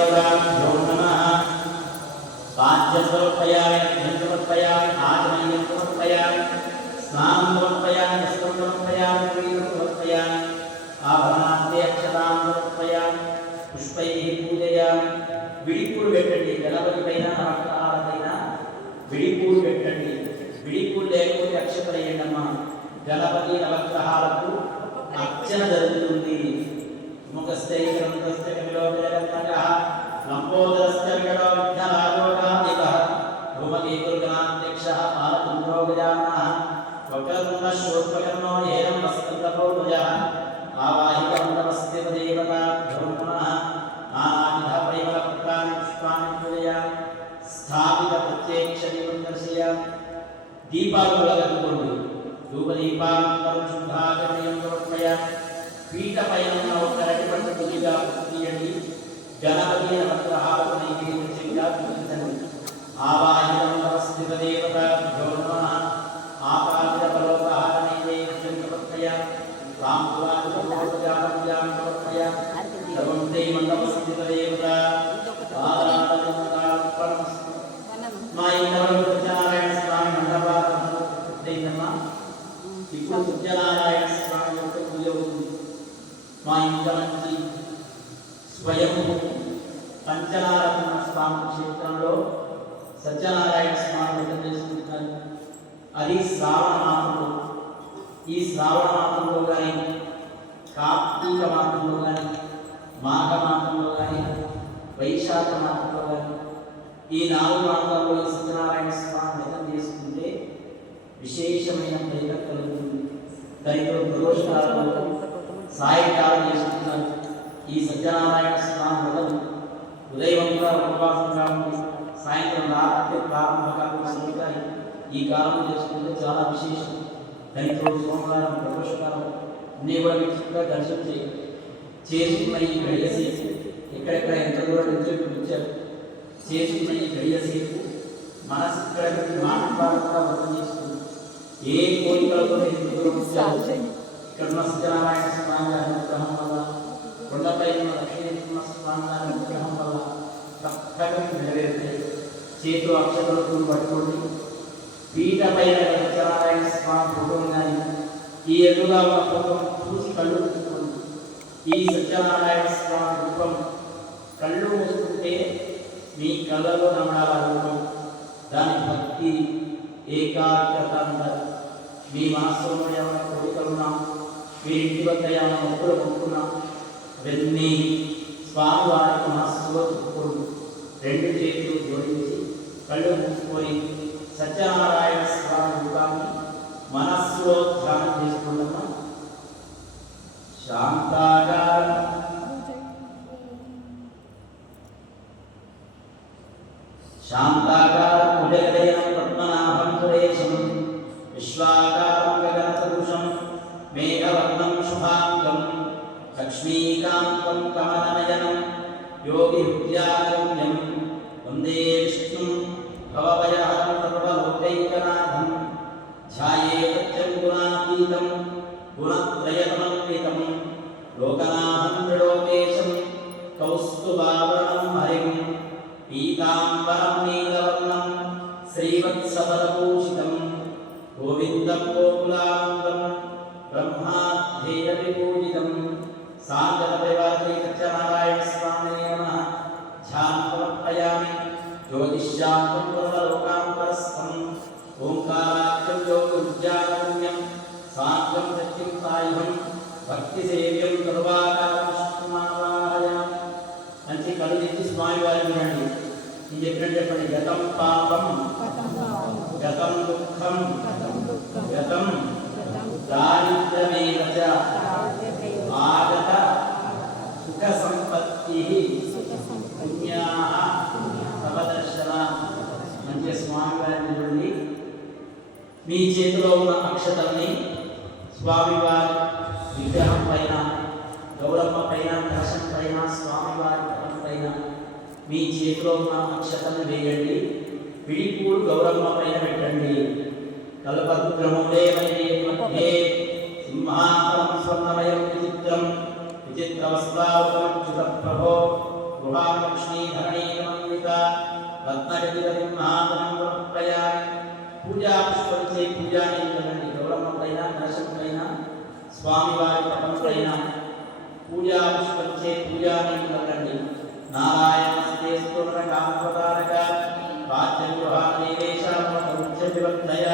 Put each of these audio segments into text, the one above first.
देवताभ्यो नमः पाद्यं समर्पयामि अर्घ्यं समर्पयामि आचमनीयं समर्पयामि स्नानं समर्पयामि वस्त्रं समर्पयामि क्रीडं समर्पयामि आभरणान्ते अक्षतां समर्पयामि पुष्पैः पूजयामि विडिपूలు పెట్టండి గణపతి పైన నవగ్రహాల పైన విడిపూలు పెట్టండి విడిపూలు లేకపోతే అక్షతలు వేయండమ్మా గణపతి నవగ్రహాలకు అర్చన జరుగుతుంది ముఖస్థై గ్రంథస్థ కవిలోకజగన్నకః లంబోదరస్థ వికటోగ్ధరాజోగాదికః భూమకేతుర్గణాధ్యక్షः పాలచంద్రో గజాననः వక్రతుండ శోత్పకర్ణో ఏనం వస్త్రతపోభుజः ఆవాహితం నమస్తే దేవతాభ్యో నమః నానావిధ పరిమళపుష్పాణి పుష్పాన్ని పూజయామి స్థాపిత ప్రత్యక్ష దీపం దర్శయామి దీపాలు వెలగట్టుకోండి ధూపదీపాంతరం శుద్ధాచరణీయం సమర్పయామి పీఠ పైన ఉన్న ఒక అరటిపండు కొద్దిగా తీయండి గణపతి నవగ్రహాలకు నైవేద్యంగా పూజించండి ఆవాహితం నమస్థిత దేవతాభ్యో నమః ఆపాదిత పరోపహార నైవేద్యం సమర్పయామి రాంపురాజాం సమర్పయామి సర్వం దైవమస్తు దేవతా ఆరాధనార్పణమస్తు మా ఇంట్లో సత్యనారాయణ స్వామి మండపాలు పూర్తయిందమ్మా ఇప్పుడు సత్యనారాయణ స్వామి యొక్క పూజ అవుతుంది మా ఇంట్లో నుంచి స్వయం పంచనారాయణ స్వామి క్షేత్రంలో సత్యనారాయణ స్వామి వ్రతం చేసుకుంటారు అది శ్రావణ మాసంలో ఈ శ్రావణ మాసంలో కానీ కార్తీక మాసంలో కానీ మాఘ మాసంలో కానీ వైశాఖ మాసంలో కానీ ఈ 4 మాసాల్లో ఈ సత్యనారాయణ స్వామి వ్రతం చేసుకుంటే విశేషమైన ఫలితం కలుగుతుంది దరిద్రం దోషాలను సాయంకాలం చేసుకుంటారు ఈ సత్యనారాయణ స్వామి వ్రతం ఉదయం కూడా ఉపవాసంగా ఉంది సాయంత్రం రాత్రి ప్రారంభకాలం సంగీతాన్ని ఈ కాలం చేసుకుంటే చాలా విశేషం దరిద్రం సోమవారం ప్రదోషకాలం అన్నీ కూడా విచిత్రంగా దర్శనం చేయాలి చేసుకున్న ఈ గడియసేపు ఎక్కడెక్కడ ఎంత దూరం నుంచి వచ్చారు చేసుకున్న ఈ గడియసేపు మనసు ఇక్కడ మానవాళంగా వ్రతం చేసుకుంది ఏ కోరికలతో ఎంత దూరం వచ్చారు ఇక్కడ ఉన్న సత్యనారాయణ స్వామి గారి అనుగ్రహం వల్ల కొండపై ఉన్న లక్ష్మీనరసింహ స్వామి గారి అనుగ్రహం వల్ల తప్పక నెరవేరుతాయి చేతులు అక్షతలతో పట్టుకోండి పీఠ పైన సత్యనారాయణ స్వామి ఫోటోలు కానీ ఈ ఎదురుగా ఉన్న ఫోటో చూసి కళ్ళు మూసుకోండి ఈ సత్యనారాయణ స్వామి రూపం కళ్ళు మూసుకుంటే మీ కళ్ళలో నమ్మడాల రూపం దాని భక్తి ఏకాగ్రత అంటారు మీ మనస్సులో ఏమైనా కోరికలున్నా మీ ఇంటి వద్ద ఏమైనా మొక్కులు కొనుక్కున్నా అవన్నీ స్వామి వారికి మనస్సులో చెప్పుకోండి 2 చేతులు జోడించి కళ్ళు మూసుకొని సత్యనారాయణ స్వామి రూపాన్ని మనస్సులో ధ్యానం చేసుకుంటున్నాం శాంతాకారం శాంతాకారం ఉదయదయం పద్మనాభం సురేశం విశ్వాకారం గగనసదృశం మేఘవర్ణం శుభాంగం లక్ష్మీకాంతం కమలనయనం యోగి విద్యాగమ్యం వందే విష్ణుం భవభయహరం సర్వలోకైకనాథం ధ్యాయేత్యం గుణాతీతం గుణత్రయసమన్వితం లోకనాథం త్రిలోకేశం కౌస్తుభావరణం హరిం పీతాంబరం నీలవర్ణం శ్రీవత్సఫలభూషితం గోవిందం గోకులానందం బ్రహ్మాధ్యేయ విపూజితం సాంగతపరివారే సత్యనారాయణ స్వామినే నమః ధ్యానం సమర్పయామి జ్యోతిష్యాంతం పునర్లోకాంతరస్థం ఓంకారాఖ్యం యోగవిద్యాగమ్యం సాంగం సత్యం సాయుధం భక్తి సేవ్యం సర్వాకారమావాహయామి మంచి కళ్ళు తెచ్చి స్వామి వారిని వినండి నేను చెప్పినట్టు చెప్పండి గతం పాపం గతం దుఃఖం గతం దారిద్ర్యమేవ చ ఆగత సుఖ సంపత్తి పుణ్యాః తపదర్శన మంచి స్వామి వారిని చూడండి మీ చేతిలో ఉన్న అక్షతల్ని స్వామివారి విగ్రహం పైన గౌరమ్మ పైన కలశం పైన స్వామివారి పటం పైన మీ చేతిలో ఉన్న అక్షతల్ని వేయండి విడిపూలు గౌరమ్మ పైన పెట్టండి కల్పద్రములే మధ్యే సింహాసనం స్వర్ణమయం విచిత్రం విచిత్రవస్త్రావృతం ప్రభో గృహాలక్ష్మీ ధరణీ సమన్విత రత్నగతిరతిం మహాధనం సమర్పయామి. పూజా పుష్పంచే పూజాని కలండి. గౌరమ్మపైన కలశంపైన స్వామివారి పటంపైన పూజా పుష్పంచే పూజాని కలండి. నారాయణస్తే స్తోత్ర కామపదారక వాద్యగృహాదేవేశాపముఖ్య వివర్ధయ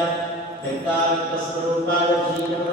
వ్యక్తావిక్త స్వరూపాయ జీవన